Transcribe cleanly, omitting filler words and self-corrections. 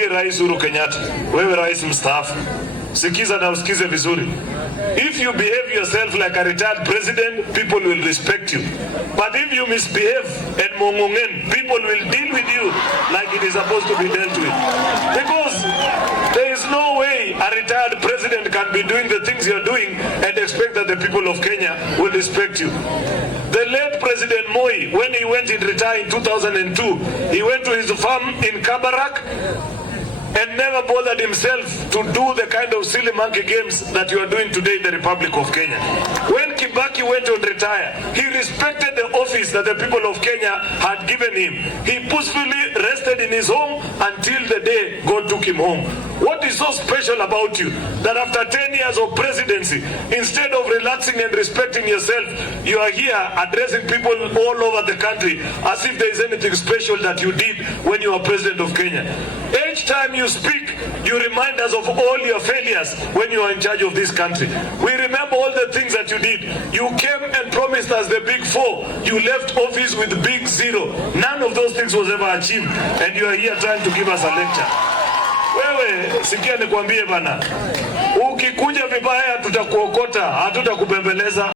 nikwambie Rais Uhuru Kenyatta, wewe rais mstaafu, sikiza na usikize vizuri. If you behave yourself like a retired president, people will respect you. But if you misbehave and mongungen, people will deal with you like it is supposed to be dealt with. Because there is no way a retired president can be doing the things you're doing and expect that the people of Kenya will respect you. The late President Moi, when he went in retire in 2002, he went to his farm in Kabarak and never bothered himself to do the kind of silly monkey games that you are doing today in the Republic of Kenya. When Kibaki went on retire, he respected the office that the people of Kenya had given him. He peacefully rested in his home until the day God took him home. What is so special about you that after 10 years of presidency, instead of relaxing and respecting yourself, you are here addressing people all over the country as if there is anything special that you did when you were president of Kenya? Each time you speak, you remind us of all your failures when you are in charge of this country. We remember all the things that you did. You came and promised us the big four. You left office with big zero. None of those things was ever achieved. And you are here trying to give us a lecture. Wewe, sikia nikwambie bana. Ukikuja vibaya tutakuokota, hatutakubembeleza.